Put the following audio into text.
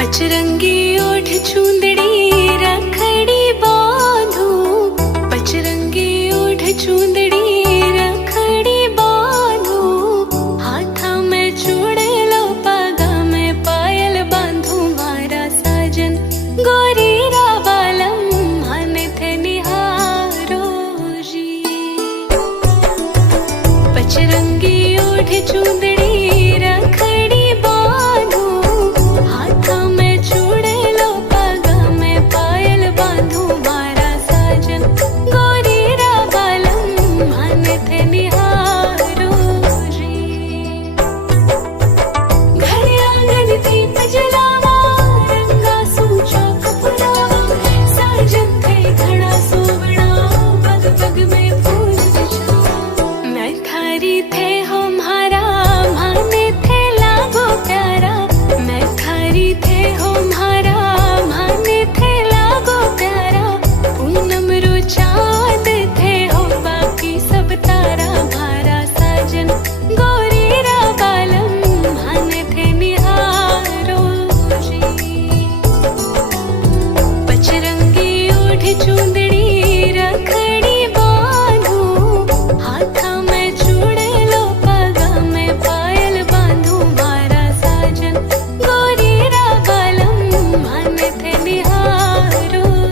पचरंगी ओठ चूंदड़ी रखड़ी बांधू, पचरंगी ओठ चूंदड़ी रखड़ी बांधू, हाथा में चूड़ेलो पगा में पायल बांधू, मारा साजन गोरी रा बालम मन थे निहारो जी। पचरंगी ओठ चूंदड़ी रखड़ी बांधू, हाथा में चूड़ेलो पगा में पायल बांधू, मारा साजन गोरी रा बालम मन थे निहारो जी। घर आंगन दीप जलावा, रंगा सूचा कपुरावा, साजन थे घड़ा सोवड़ा, पग पग में फूल बिछावा। मैं थारी थे हो म्हारा, माने थे लागो प्यारा, मैं थारी थे हो म्हारा, माने थे लागो प्यारा, पूनम रो चाँद थे हो बाकी सब तारा,